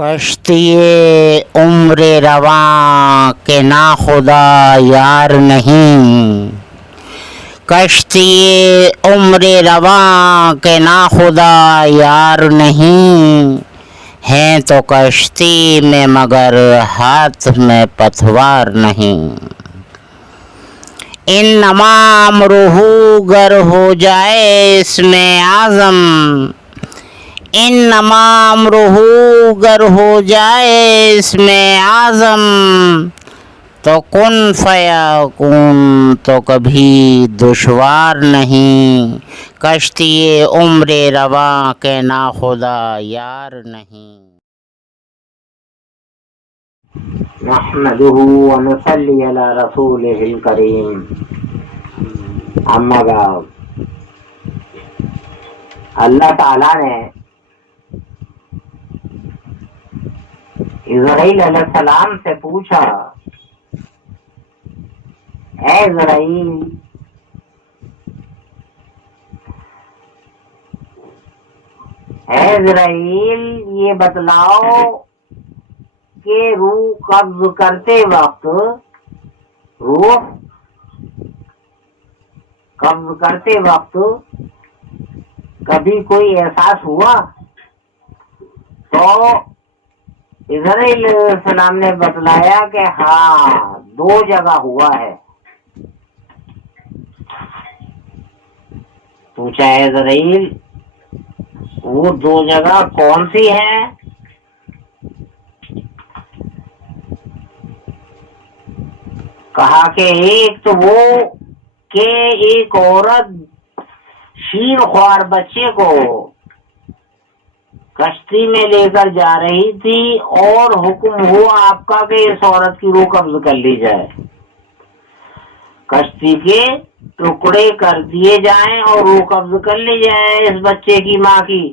کشتی عمر رواں کے ناخدا یار نہیں، کشتی عمر رواں کے ناخدا یار نہیں، ہیں تو کشتی میں مگر ہاتھ میں پتوار نہیں۔ انما امرہ گر ہو جائے اس میں اعظم، انما امرہ گر ہو جائے اس میں اعظم، تو کن فیکون تو کبھی دشوار نہیں، کشتی عمر رواں کے ناخدا یار نہیں۔ نحمده ونصلي على رسوله الكريم، اما بعد۔ اللہ تعالیٰ نے اسرائیل علیہ السلام سے پوچھا، اے اسرائیل یہ بتلاؤ کہ روح قبض کرتے وقت کبھی کوئی احساس ہوا؟ تو اسرائیل علیہ السلام نے بتلایا کہ ہاں 2 جگہ ہوا ہے۔ پوچھا ہے اسرائیل وہ 2 جگہ کون سی ہیں؟ کہا کہ ایک تو وہ کہ ایک عورت شیر خوار بچے کو کشتی میں لے کر جا رہی تھی اور حکم ہوا آپ کا کہ اس عورت کی روح قبض کر لی جائے، کشتی کے ٹکڑے کر دیے جائیں اور روح قبض کر لی جائے اس بچے کی ماں کی۔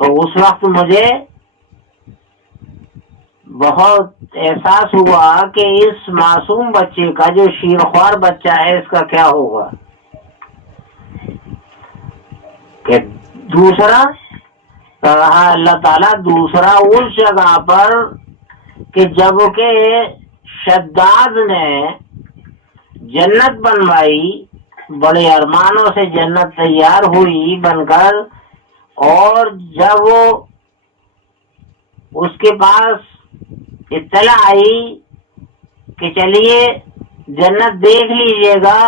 تو اس وقت مجھے بہت احساس ہوا کہ اس معصوم بچے کا جو شیرخوار بچہ ہے اس کا کیا ہوگا۔ کہ دوسرا کہا اللہ تعالیٰ دوسرا اس جگہ پر کہ جب کہ شداد نے جنت بنوائی، بڑے ارمانوں سے جنت تیار ہوئی بن کر، اور جب اس کے پاس اطلاع آئی کہ چلیے جنت دیکھ لیجئے گا،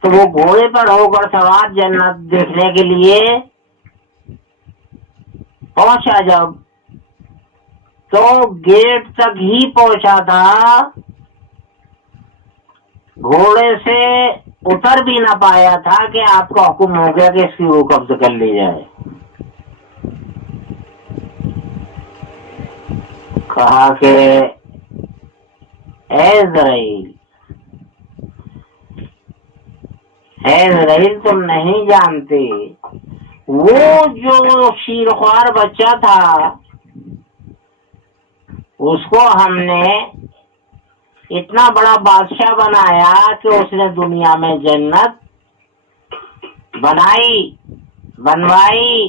تو وہ گھوڑے پر ہو کر سوار جنت دیکھنے کے لیے پہنچا۔ جب تو گیٹ تک ہی پہنچا تھا، گھوڑے سے اتر بھی نہ پایا تھا کہ آپ کا حکم ہو گیا کہ اس کی روح قبض کر لی جائے۔ کہا کہ اے اسرائیل تم نہیں جانتے وہ جو شیرخوار بچہ تھا اس کو ہم نے اتنا بڑا بادشاہ بنایا کہ اس نے دنیا میں جنت بنوائی۔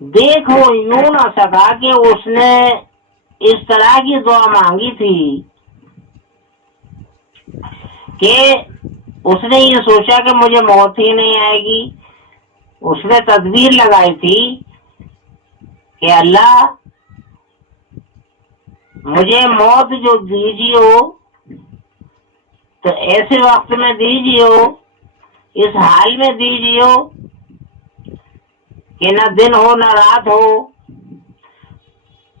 دیکھو یوں نہ سکا کہ اس نے اس طرح کی دعا مانگی تھی کہ اس نے یہ سوچا کہ مجھے موت ہی نہیں آئے گی۔ اس نے تدبیر لگائی تھی کہ اللہ مجھے موت جو دیجیے تو ایسے وقت میں دیجیے، اس حال میں دیجیے کہ نہ دن ہو نہ رات ہو،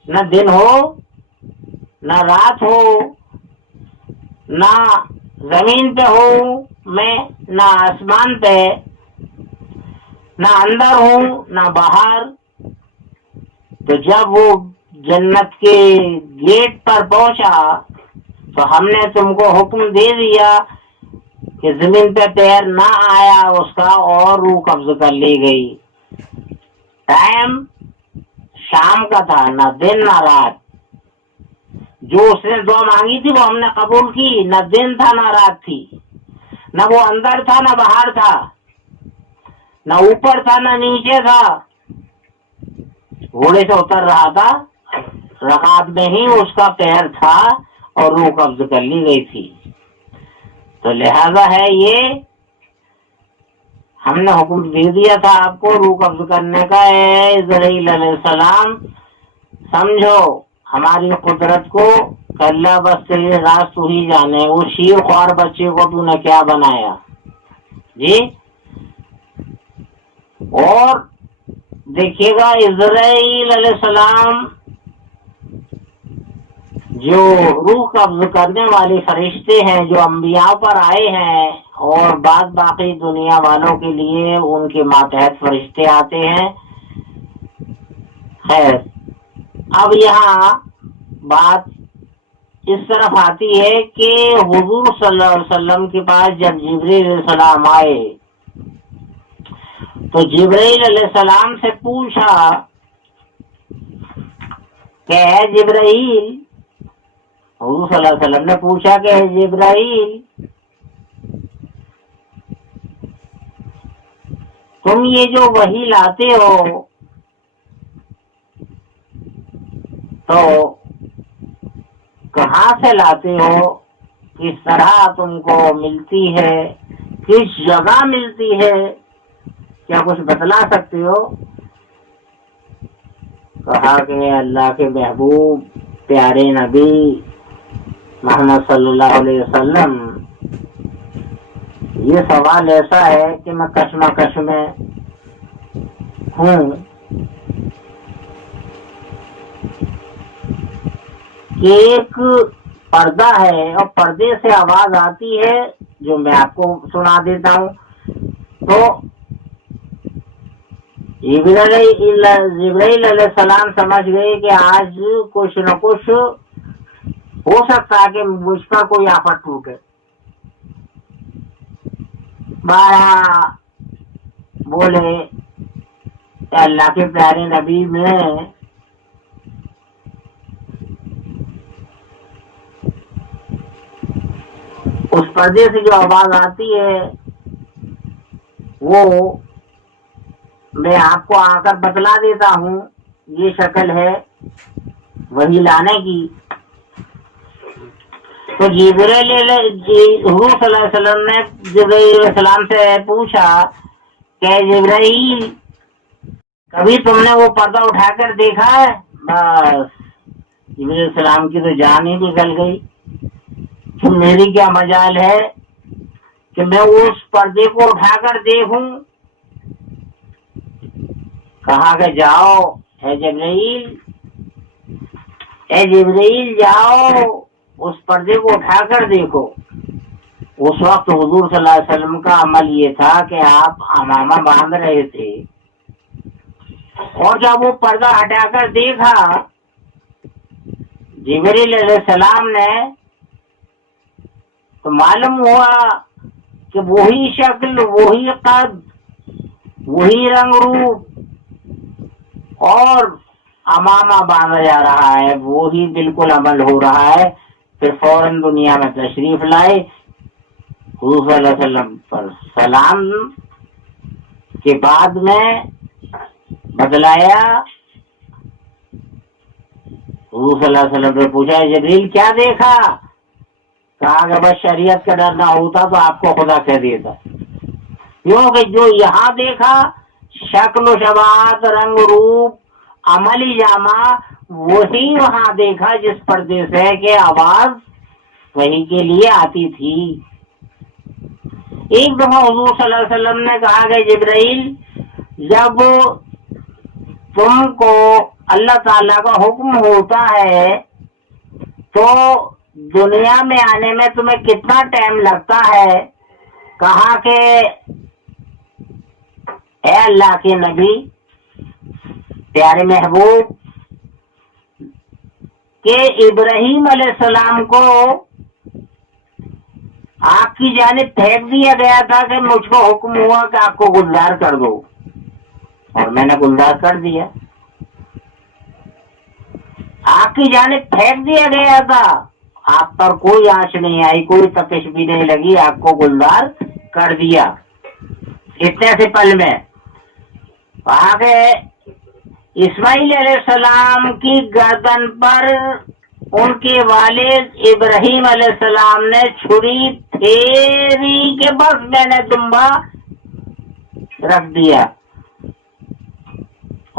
نہ دن ہو نہ رات ہو، نہ زمین پہ ہوں میں نہ آسمان پہ، نہ اندر ہوں نہ باہر۔ تو جب وہ جنت کے گیٹ پر پہنچا تو ہم نے تم کو حکم دے دیا کہ زمین پہ پیر نہ آیا اس کا اور روح قبض کر لی گئی۔ ٹائم شام کا تھا، نہ دن نہ رات۔ جو اس نے دعا مانگی تھی وہ ہم نے قبول کی، نہ دن تھا نہ رات تھی، نہ وہ اندر تھا نہ باہر تھا، نہ اوپر تھا نہ نیچے تھا، گھوڑے سے اتر رہا تھا، رکعت میں ہی اس کا پیر تھا اور روح قبض کر لی گئی تھی. تو لہذا ہے یہ ہم نے حکم دے دیا تھا آپ کو روح قبض کرنے کا. اے جبرائیل علیہ السلام سمجھو ہماری قدرت کو کہ اللہ بس تیرے راز تو ہی جانے. وہ شیر خوار بچے کو تو نے کیا بنایا جی. اور دیکھیے گا اسرائیل علیہ السلام جو روح قبض کرنے والے فرشتے ہیں جو انبیاء پر آئے ہیں اور بعد باقی دنیا والوں کے لیے ان کے ماتحت فرشتے آتے ہیں. خیر اب یہاں بات اس طرف آتی ہے کہ حضور صلی اللہ علیہ وسلم کے پاس جب جبرائیل علیہ السلام آئے تو جبرائیل علیہ السلام سے پوچھا کہ اے جبرائیل، حضور صلی اللہ علیہ وسلم نے پوچھا کہ اے جبرائیل تم یہ جو وحی لاتے ہو تو کہاں سے لاتے ہو، کس طرح تم کو ملتی ہے، کس جگہ ملتی ہے، کیا کچھ بتلا سکتے ہو؟ کہا کہ اللہ کے محبوب پیارے نبی محمد صلی اللہ علیہ وسلم یہ سوال ایسا ہے کہ میں کشمکش میں ہوں کہ ایک پردہ ہے اور پردے سے آواز آتی ہے جو میں آپ کو سنا دیتا ہوں. تو جبرائیل علیہ السلام سمجھ گئے کہ آج کچھ نہ کچھ ہو سکتا ہے کہ مجھ پر کوئی آفت ٹوٹے. بارہ بولے کہ اللہ کے پیارے نبی میں اس پردے سے جو آواز آتی ہے وہ میں آپ کو آ کر بتلا دیتا ہوں. یہ شکل ہے وہی لانے کی. تو جبرائیل حضور صلی اللہ علیہ وسلم نے جبرائیل علیہ السلام سے پوچھا کہ جبرائیل کبھی تم نے وہ پردہ اٹھا کر دیکھا ہے؟ بس جبرائیل علیہ السلام کی تو جان ہی نکل گئی کہ میری کیا مجال ہے کہ میں اس پردے کو اٹھا کر دیکھوں. کہا کہ جاؤ اے جبرائیل جاؤ اس پردے کو اٹھا کر دیکھو. اس وقت حضور صلی اللہ علیہ وسلم کا عمل یہ تھا کہ آپ امامہ باندھ رہے تھے اور جب وہ پردہ ہٹا کر دیکھا جبرائیل علیہ السلام نے تو معلوم ہوا کہ وہی شکل، وہی قد، وہی رنگ روپ اور امامہ باندھا جا رہا ہے، وہی بالکل عمل ہو رہا ہے. پھر فوراً دنیا میں تشریف لائے. حضور صلی اللہ علیہ وسلم پر سلام کے بعد میں بتلایا. حضور صلی اللہ علیہ وسلم نے پوچھا جبریل کیا دیکھا؟ کہا کہ بس شریعت کا ڈر نہ ہوتا تو آپ کو خدا کہہ دیتا. کیوں کہ جو یہاں دیکھا شکل و شباہت، رنگ روپ، عملی جامہ، وہی وہاں دیکھا جس پردے سے کہ آواز وہی کے لیے آتی تھی. ایک دفعہ حضور صلی اللہ علیہ وسلم نے کہا کہ جبرائیل جب تم کو اللہ تعالیٰ کا حکم ہوتا ہے تو دنیا میں آنے میں تمہیں کتنا ٹائم لگتا ہے؟ کہا کہ اے اللہ کے نبی پیارے محبوب کہ ابراہیم علیہ السلام کو آپ کی جانب پھینک دیا گیا تھا کہ مجھ کو حکم ہوا کہ آپ کو گلزار کر دو اور میں نے گلزار کر دیا. آپ کی جانب پھینک دیا گیا تھا، آپ پر کوئی آنچ نہیں آئی، کوئی تپش بھی نہیں لگی، آپ کو گلزار کر دیا اتنے سے پل میں. کہا کہ اسماعیل علیہ السلام کی گردن پر ان کے والد ابراہیم علیہ السلام نے چھری پھیری کہ بس میں نے دمبا رکھ دیا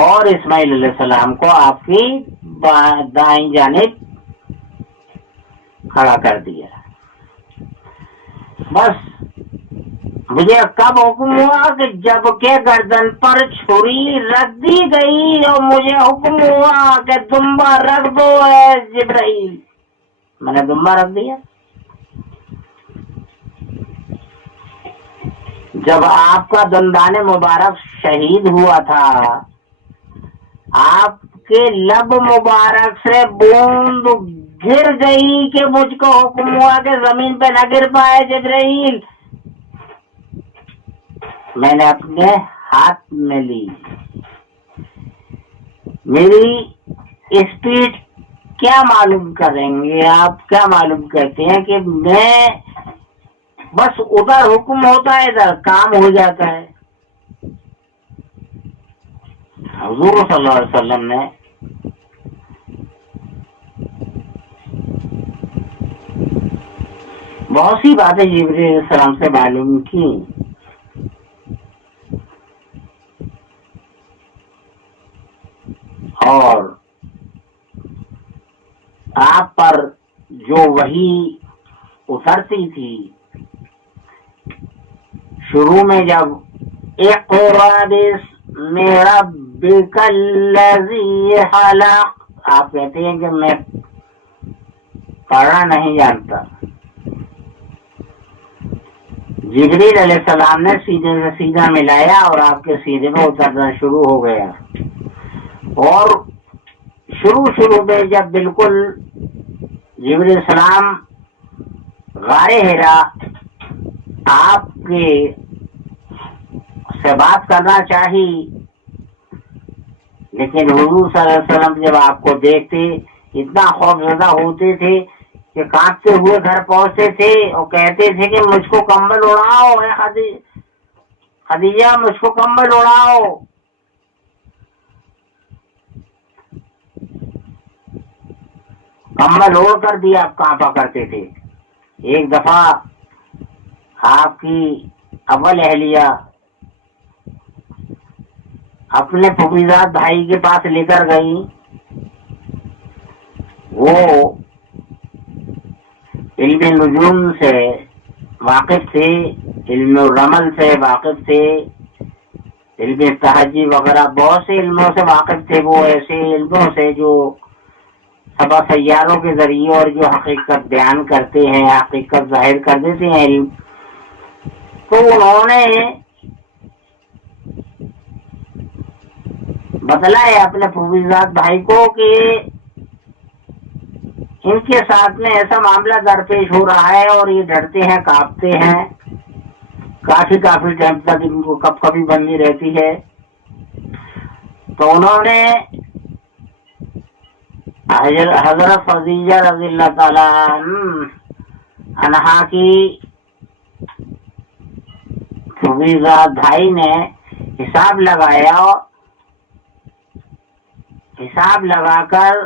اور اسماعیل علیہ السلام کو آپ کی دائیں جانب کھڑا کر دیا. بس مجھے کب حکم ہوا کہ جب کہ گردن پر چھری رکھ دی گئی اور مجھے حکم ہوا کہ دمبا رکھ دو اے جبرائیل. میں نے دمبا رکھ دیا. جب آپ کا دندان مبارک شہید ہوا تھا آپ کے لب مبارک سے بوند گر گئی کہ مجھ کو حکم ہوا کہ زمین پہ نہ گر پائے جبرائیل. میں نے اپنے ہاتھ میں لی. میری اسپیڈ کیا معلوم کریں گے آپ؟ کیا معلوم کرتے ہیں کہ میں بس ادھر حکم ہوتا ہے ادھر کام ہو جاتا ہے. حضور صلی اللہ علیہ وسلم نے بہت سی باتیں جبرائیل علیہ السلام سے معلوم کی. اور آپ پر جو وحی اترتی تھی شروع میں جب اقرأ باسم ربک الذی خلق آپ کہتے ہیں کہ میں پڑھنا نہیں جانتا. جبریل علیہ السلام نے سیدھے سے سیدھا ملایا اور آپ کے سیدھے میں اترنا شروع ہو گیا. اور شروع میں جب بالکل جبریل علیہ السلام غار حرا آپ کے سے بات کرنا چاہی لیکن حضور صلی اللہ علیہ وسلم جب آپ کو دیکھتے اتنا خوف زدہ ہوتے تھے کہ کانپتے ہوئے گھر پہنچتے تھے اور کہتے تھے کہ مجھ کو کمبل اڑاؤ اے خدیجہ مجھ کو کمبل اڑاؤ. کمبل اوڑھ کر بھی آپ کانپا کرتے تھے. ایک دفعہ آپ کی اول اہلیہ اپنے پھوپھیزاد بھائی کے پاس لے کر گئی. وہ علم نجوم سے واقف تھے, علم الرمل سے واقف تھے, علم تہجی وغیرہ بہت سے علموں سے واقف تھے. وہ ایسے علموں سے جو سبا سیاروں کے ذریعے اور جو حقیقت بیان کرتے ہیں, حقیقت ظاہر کر دیتے ہیں علم. تو انہوں نے بتلایا اپنے پھوپھیزاد بھائی کو کہ ان کے ساتھ میں ایسا معاملہ درپیش ہو رہا ہے اور یہ ڈرتے ہیں کانپتے ہیں. کافی ٹائم تک ان کو کب کبھی بنی رہتی ہے. تو انہوں نے حضرت خدیجہ رضی اللہ تعالی عنہا کی پھوپھیزاد بھائی نے حساب لگایا. حساب لگا کر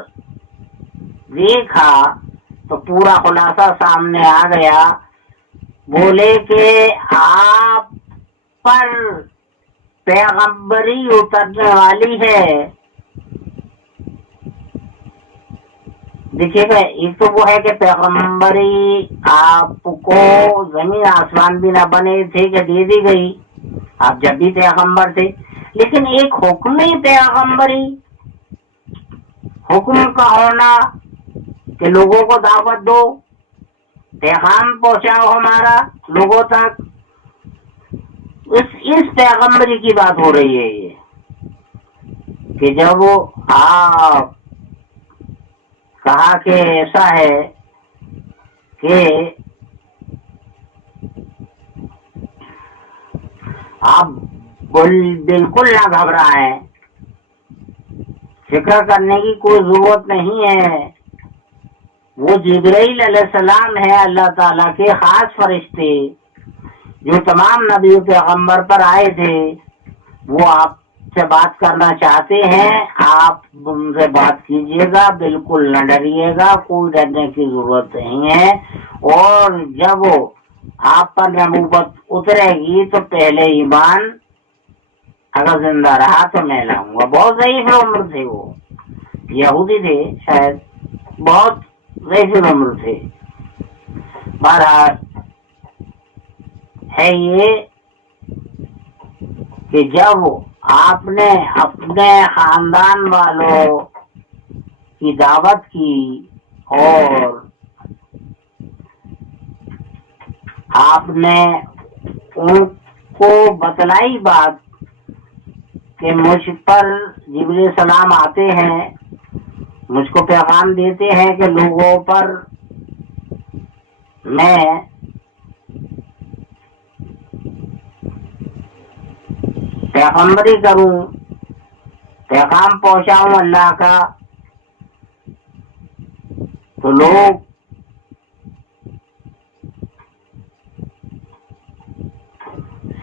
دیکھا تو پورا خلاصہ سامنے آ گیا. بولے کہ آپ پر پیغمبری اترنے والی ہے. دیکھیے گا ایک تو وہ ہے کہ پیغمبری آپ کو زمین آسمان بھی نہ بنے تھے کہ دے دی گئی, آپ جب بھی پیغمبر تھے. لیکن ایک حکمی پیغمبری حکم کا ہونا کہ لوگوں کو دعوت دو, پیغام پہنچاؤ ہمارا لوگوں تک, اس پیغمبری کی بات ہو رہی ہے. یہ کہ جب آپ کہا کہ ایسا ہے کہ آپ بالکل نہ گھبرائیں, فکر کرنے کی کوئی ضرورت نہیں ہے. وہ جبرائیل علیہ السلام ہے اللہ تعالیٰ کے خاص فرشتے جو تمام نبی پیغمبر پر آئے تھے. وہ آپ سے بات کرنا چاہتے ہیں آپ ان سے بات کیجیے گا، بالکل نہ ڈریے گا، کوئی ڈرنے کی ضرورت نہیں ہے۔ اور جب آپ پر نبوت اترے گی تو پہلے ایمان اگر زندہ رہا تو میں لاؤں گا۔ بہت ضعیف عمر تھے، وہ یہودی تھے، شاید بہت ضعیف عمر تھے۔ بہرحال ہے یہ کہ جب آپ نے اپنے خاندان والوں کی دعوت کی اور آپ نے ان کو بتلائی بات کہ مجھ پر جبریل السلام آتے ہیں، مجھ کو پیغام دیتے ہیں کہ لوگوں پر میں پیغمبری کروں، پیغام پہنچاؤں اللہ کا، تو لوگ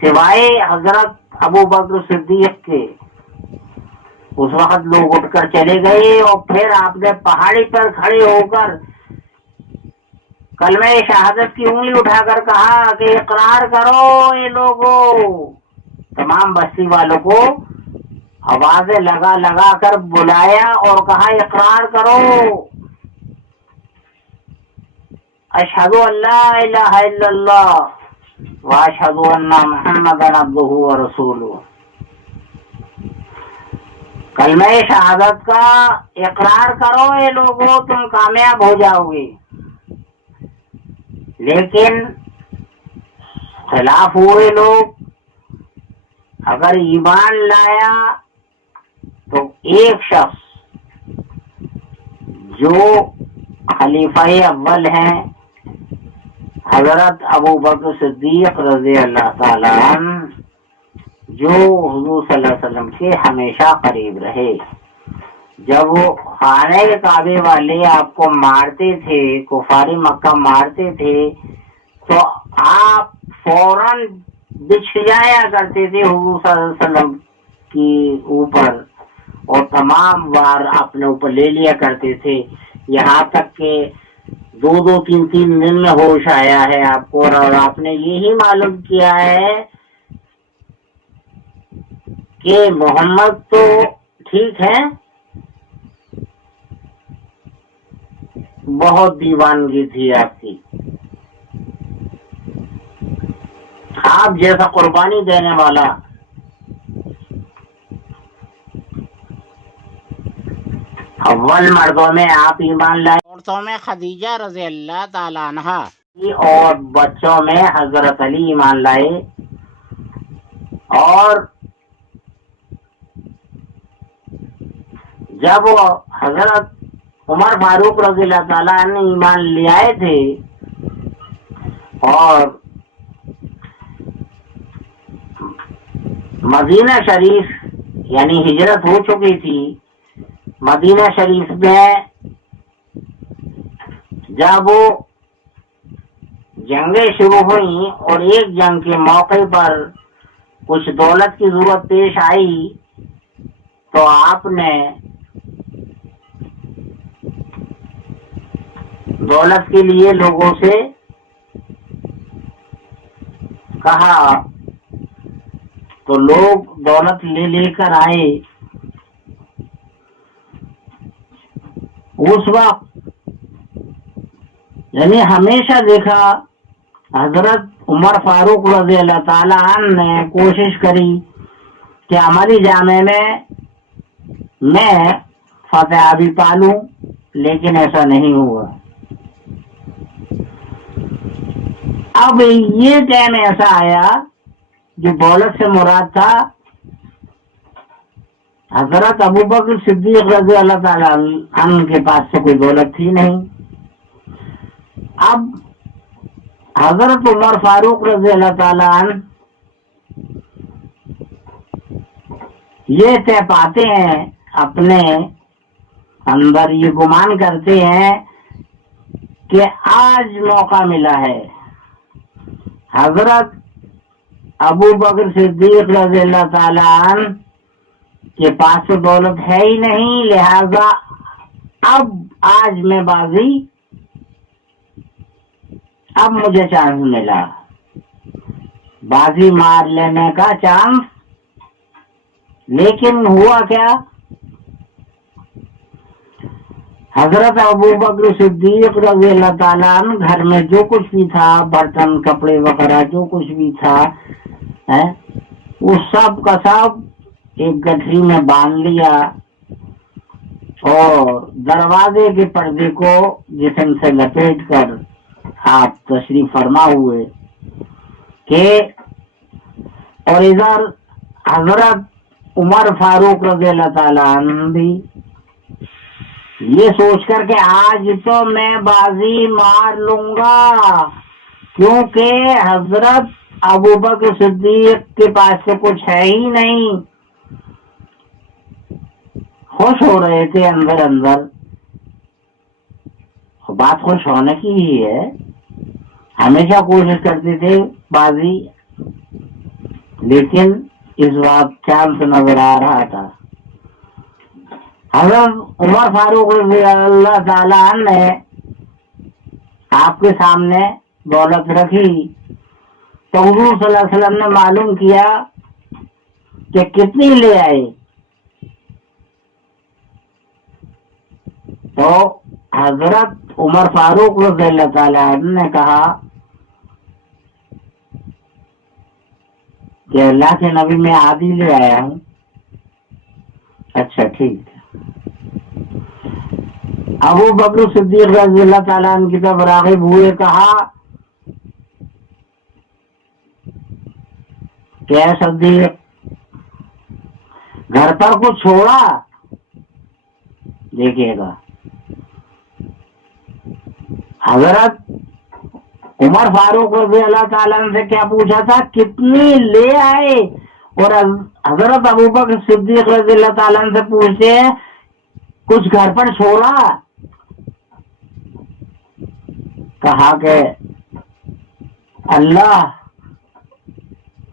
سوائے حضرت ابو بکر صدیق کے اس وقت لوگ اٹھ کر چلے گئے، اور پھر آپ نے پہاڑی پر کھڑے ہو کر کلمہ شہادت کی انگلی اٹھا کر کہا کہ اقرار کرو یہ لوگوں۔ تمام بستی والوں کو آوازیں لگا لگا کر بلایا اور کہا اقرار کرو، اشہد ان لا الہ الا اللہ واشہد ان محمدا عبدہ ورسولہ۔ کلمہ شہادت کا اقرار کرو یہ لوگوں، تم کامیاب ہو جاؤ گے۔ لیکن خلاف ہوئے لوگ، اگر ایمان لایا تو ایک شخص جو خلیفہ اول ہیں حضرت ابو بکر صدیق رضی اللہ تعالیٰ عنہ، جو حضور صلی اللہ علیہ وسلم کے ہمیشہ قریب رہے، جب وہ خانہ کعبے والے آپ کو مارتے تھے، کفار مکہ مارتے تھے، تو آپ فوراً بچھ جایا کرتے تھے حضور صلی اللہ علیہ وسلم کی اوپر، اور تمام وار اپنے اوپر لے لیا کرتے تھے، یہاں تک کہ 2-2 3 دن میں ہوش آیا ہے آپ کو، اور آپ نے یہی معلوم کیا ہے کہ محمد تو ٹھیک ہے، بہت دیوانگی تھی آپ کی، آپ جیسا قربانی دینے والا اول مردوں میں آپ ایمان لائے، عورتوں میں خدیجہ رضی اللہ تعالیٰ عنہا، اور بچوں میں حضرت علی ایمان لائے، اور جب حضرت عمر فاروق رضی اللہ تعالیٰ عنہ ایمان لے آئے تھے اور مدینہ شریف یعنی ہجرت ہو چکی تھی، مدینہ شریف میں جب جنگیں شروع ہوئیں اور ایک جنگ کے موقع پر کچھ دولت کی ضرورت پیش آئی، تو آپ نے دولت کے لیے لوگوں سے کہا، تو لوگ دولت لے کر آئے۔ اس وقت یعنی ہمیشہ دیکھا حضرت عمر فاروق رضی اللہ تعالی عنہ نے کوشش کری کہ ہماری جامع میں فتح یابی پالوں، لیکن ایسا نہیں ہوا۔ اب یہ ٹائم ایسا آیا جو دولت سے مراد تھا حضرت ابو بکر صدیق رضی اللہ تعالیٰ عنہ کے پاس سے کوئی دولت تھی نہیں۔ اب حضرت عمر فاروق رضی اللہ تعالیٰ عنہ یہ طے پاتے ہیں، اپنے اندر یہ گمان کرتے ہیں کہ آج موقع ملا ہے، حضرت ابو بکر صدیق رضی اللہ تعالیٰ عنہ کے پاس تو دولت ہے ہی نہیں، لہذا اب آج میں بازی، اب مجھے چانس ملا بازی مار لینے کا چانس۔ لیکن ہوا کیا، حضرت ابوبکر صدیق رضی اللہ تعالیٰ عنہ گھر میں جو کچھ بھی تھا، برتن کپڑے وغیرہ جو کچھ بھی تھا، وہ سب کا سب ایک گٹھری میں باندھ لیا اور دروازے کے پردے کو جسم سے لپیٹ کر آپ تشریف فرما ہوئے کہ، اور ادھر حضرت عمر فاروق رضی اللہ تعالیٰ عنہ بھی یہ سوچ کر کہ آج تو میں بازی مار لوں گا، کیونکہ حضرت ابوبکر صدیق کے پاس تو کچھ ہے ہی نہیں، خوش ہو رہے تھے اندر اندر۔ بات خوش ہونے کی ہی ہے، ہمیشہ کوشش کرتے تھے بازی، لیکن اس بات چانس نظر آ رہا تھا۔ حضرت عمر فاروق رضی اللہ تعالیٰ عنہ نے آپ کے سامنے دولت رکھی تو حضور صلی اللہ علیہ وسلم نے معلوم کیا کہ کتنی لے آئے، تو حضرت عمر فاروق رضی اللہ تعالیٰ عنہ نے کہا کہ اللہ کے نبی میں آدھی لے آیا ہوں۔ اچھا ٹھیک ہے۔ ابوبکر صدیق رضی اللہ تعالیٰ عنہ کی طرف راغب ہوئے، کہا کہ اے صدیق، گھر پر کچھ چھوڑا؟ دیکھیے گا، حضرت عمر فاروق رضی اللہ تعالیٰ عنہ سے کیا پوچھا تھا، کتنی لے آئے، اور حضرت ابوبکر صدیق رضی اللہ تعالیٰ عنہ سے پوچھتے ہیں کچھ گھر پر چھوڑا؟ کہا کہ اللہ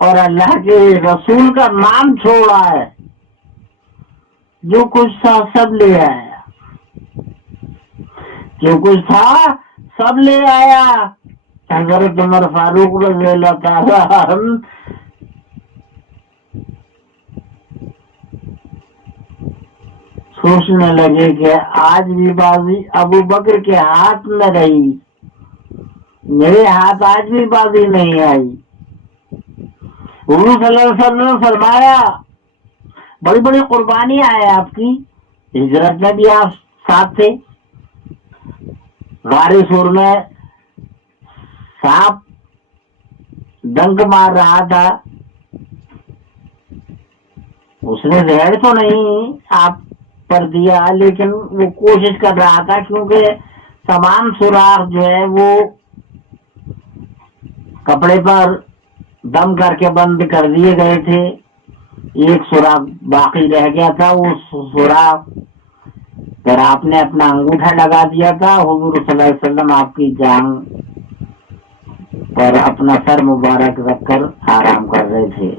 اور اللہ کے رسول کا نام چھوڑا ہے، جو کچھ تھا سب لے آیا، جو کچھ تھا سب لے آیا۔ حضرت عمر فاروق رضی اللہ تعالیٰ عنہ سوچنے لگے کہ آج بھی بازی ابو بکر کے ہاتھ میں رہی، میرے ہاتھ آج بھی بازی نہیں آئی۔ حضور صلی اللہ علیہ وسلم نے فرمایا بڑی بڑی قربانی آئے آپ کی، ہجرت میں بھی آپ ساتھ تھے، غار سور میں سانپ ڈنک مار رہا تھا، اس نے زہر تو نہیں آپ پر دیا، لیکن وہ کوشش کر رہا تھا، کیونکہ تمام سوراخ جو ہے وہ کپڑے پر دم کر کے بند کر دیے گئے تھے، ایک سوراخ باقی رہ گیا تھا، اس سوراخ پر آپ نے اپنا انگوٹھا لگا دیا تھا۔ حضور صلی اللہ علیہ وسلم آپ کی جان پر اپنا سر مبارک رکھ کر آرام کر رہے تھے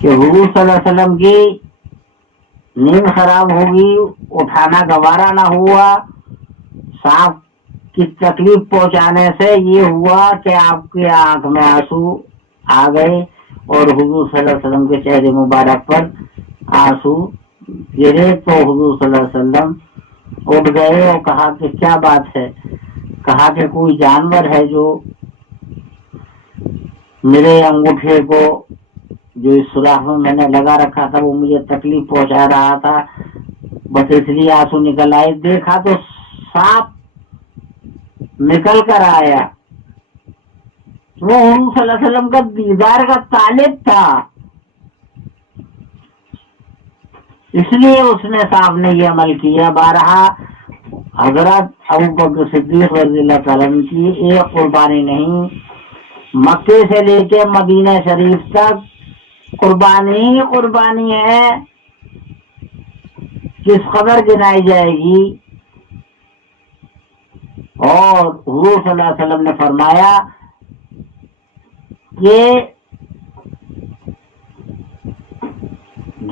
کہ حضور صلی اللہ علیہ وسلم کی نیند خراب ہوگی، اٹھانا گوارا نہ ہوا، سانپ کی تکلیف پہنچانے سے یہ ہوا کہ آپ کی آنکھ میں آنسو آ گئے اور حضور صلی اللہ علیہ وسلم کے چہرے مبارک پر آنسو گرے، تو حضور صلی اللہ علیہ وسلم اٹھ گئے اور کہا کہ کیا بات ہے؟ کہا کہ کوئی جانور ہے جو میرے انگوٹھے کو جو اس سوراخ میں میں نے لگا رکھا تھا وہ مجھے تکلیف پہنچا رہا تھا، بس اس لیے آنسو نکل آئے۔ دیکھا تو سانپ نکل کر آیا، وہ حضور صلی اللہ علیہ وسلم کا دیدار کا طالب تھا، اس لیے اس نے صاحب نے یہ عمل کیا۔ بارہا حضرت ابوبکر صدیق رضی اللہ تعالیٰ عنہ کی ایک قربانی نہیں، مکے سے لے کے مدینہ شریف تک قربانی ہی قربانی ہے، کس قدر گنائی جائے گی۔ اور حضور صلی اللہ علیہ وسلم نے فرمایا کہ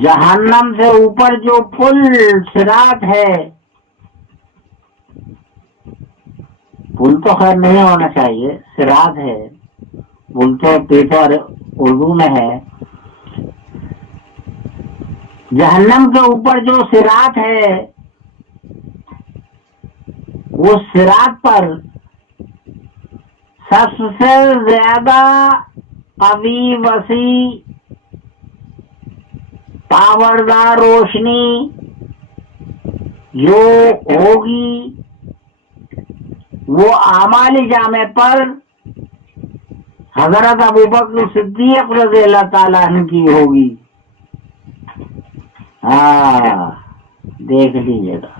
جہنم سے اوپر جو پل صراط ہے، پل تو خیر نہیں ہونا چاہیے، صراط ہے، پل تو پیپر اردو میں ہے، جہنم کے اوپر جو صراط ہے، وہ صراط پر سب سے زیادہ قوی، وسیع، پاوردار روشنی جو ہوگی وہ اعمال جامع پر حضرت ابوبکر صدیق رضی اللہ تعالیٰ عنہ کی ہوگی۔ ہاں دیکھ لیجیے گا،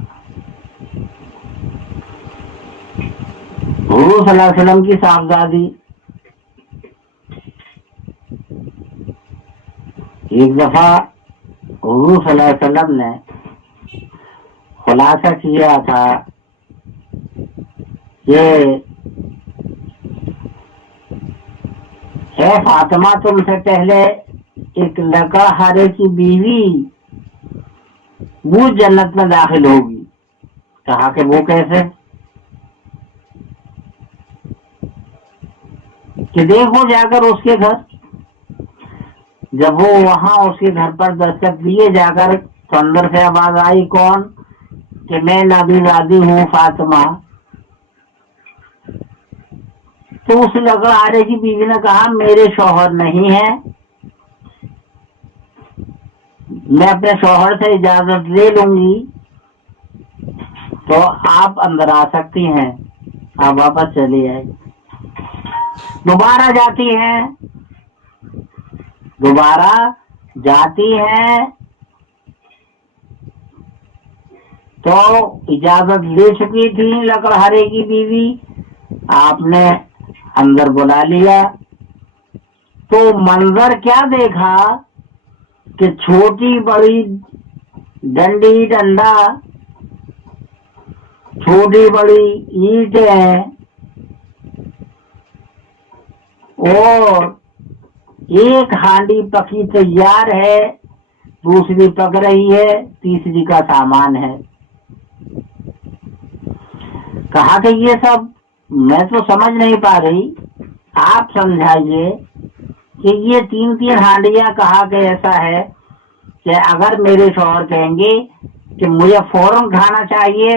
حضور صلی اللہ علیہ وسلم کی صاحبزادی ایک دفعہ حضور صلی اللہ علیہ وسلم نے خلاصہ کیا تھا کہ اے فاطمہ، تم سے پہلے ایک لکڑ ہارے کی بیوی وہ جنت میں داخل ہوگی۔ کہا کہ وہ کیسے؟ کہ دیکھو جا کر اس کے گھر، جب وہ وہاں اس کے گھر پر دستک دیے جا کر تو اندر سے آواز آئی، کون؟ کہ میں نبی زادی ہوں فاطمہ۔ تو اس لکڑ ہارے کی بیوی نے کہا میرے شوہر نہیں ہے، میں اپنے شوہر سے اجازت لے لوں گی تو آپ اندر آ سکتی ہیں۔ آپ واپس چلی آئی، دوبارہ جاتی ہیں، دوبارہ جاتی ہیں تو اجازت لے چکی تھی لکڑہارے کی بیوی، آپ نے اندر بلا لیا تو منظر کیا دیکھا کہ چھوٹی بڑی ڈنڈی ڈنڈا، چھوٹی بڑی اینٹیں اور ایک ہانڈی پکی تیار ہے، دوسری پک رہی ہے، تیسری کا سامان ہے۔ کہا کہ یہ سب میں تو سمجھ نہیں پا رہی، آپ سمجھائیے کہ یہ تین تین ہانڈیاں۔ کہا کہ ایسا ہے کہ اگر میرے شوہر کہیں گے کہ مجھے فوراً کھانا چاہیے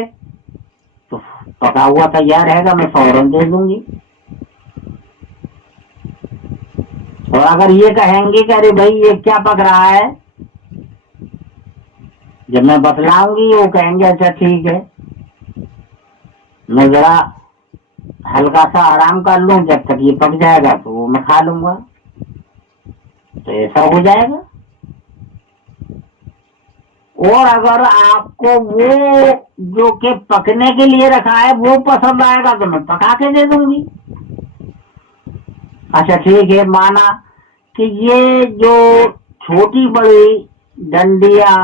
تو پکا ہوا تیار رہے گا، میں فوراً دے دوں گی، اور اگر یہ کہیں گے کہ ارے بھائی یہ کیا پک رہا ہے، جب میں بتلاؤں گی وہ کہیں گے اچھا ٹھیک ہے، میں ذرا ہلکا سا آرام کر لوں، جب تک یہ پک جائے گا تو وہ میں کھا لوں گا، تو ایسا ہو جائے گا۔ اور اگر آپ کو وہ جو کہ پکنے کے لیے رکھا ہے وہ پسند آئے گا تو میں پکا کے دے دوں گی۔ اچھا ٹھیک ہے، مانا کہ یہ جو چھوٹی بڑی ڈنڈیاں،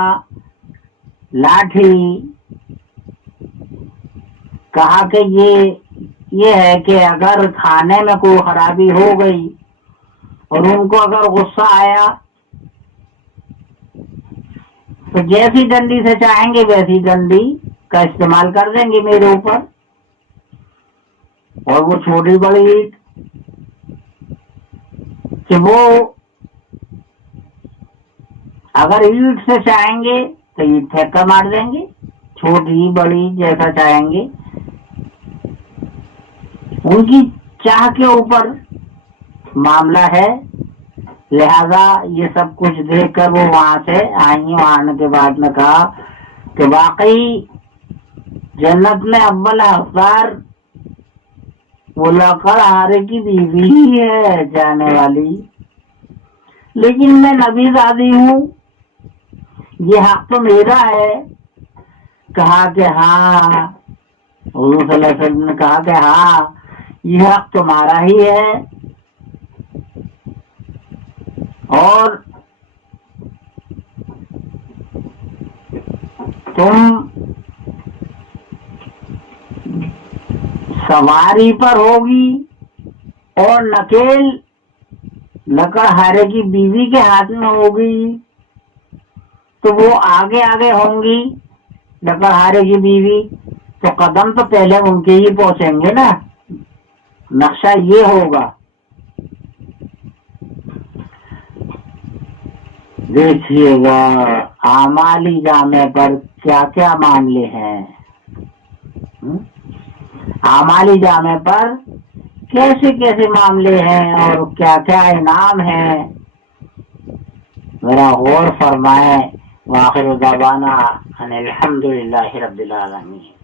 لاٹھی، کہا کہ یہ ہے کہ اگر کھانے میں کوئی خرابی ہو گئی اور ان کو اگر غصہ آیا تو جیسی ڈنڈی سے چاہیں گے ویسی ڈنڈی کا استعمال کر دیں گے میرے اوپر، اور وہ چھوٹی بڑی اینٹ کہ وہ اگر اینٹ سے چاہیں گے تو اینٹ پھینک کر مار دیں گے، چھوٹی بڑی جیسا چاہیں گے، ان کی چاہ کے اوپر معاملہ ہے۔ لہذا یہ سب کچھ دیکھ کر وہ وہاں سے آئی، وہاں آنے کے بعد میں کہا کہ واقعی جنت میں اول حقدار وہ لکڑ ہارے کی بیوی ہی ہے جانے والی، لیکن میں نبی زادی ہوں، یہ حق تو میرا ہے۔ کہا کہ ہاں، حضور صلی اللہ علیہ وسلم نے کہا کہ ہاں یہ حق تمہارا ہی ہے، اور تم سواری پر ہوگی اور نکیل لکڑ ہارے کی بیوی کے ہاتھ میں ہوگی، تو وہ آگے آگے ہوں گی لکڑہارے کی بیوی، تو قدم تو پہلے ان کے ہی پہنچیں گے نا، نقشہ یہ ہوگا۔ دیکھیے گا اعمالی جامع پر کیا کیا معاملے ہیں، اعمالی جامع پر کیسے کیسے معاملے ہیں اور کیا کیا انعام ہیں، ذرا غور فرمائیں۔ وآخر دعوانا ان الحمد للہ رب العالمین۔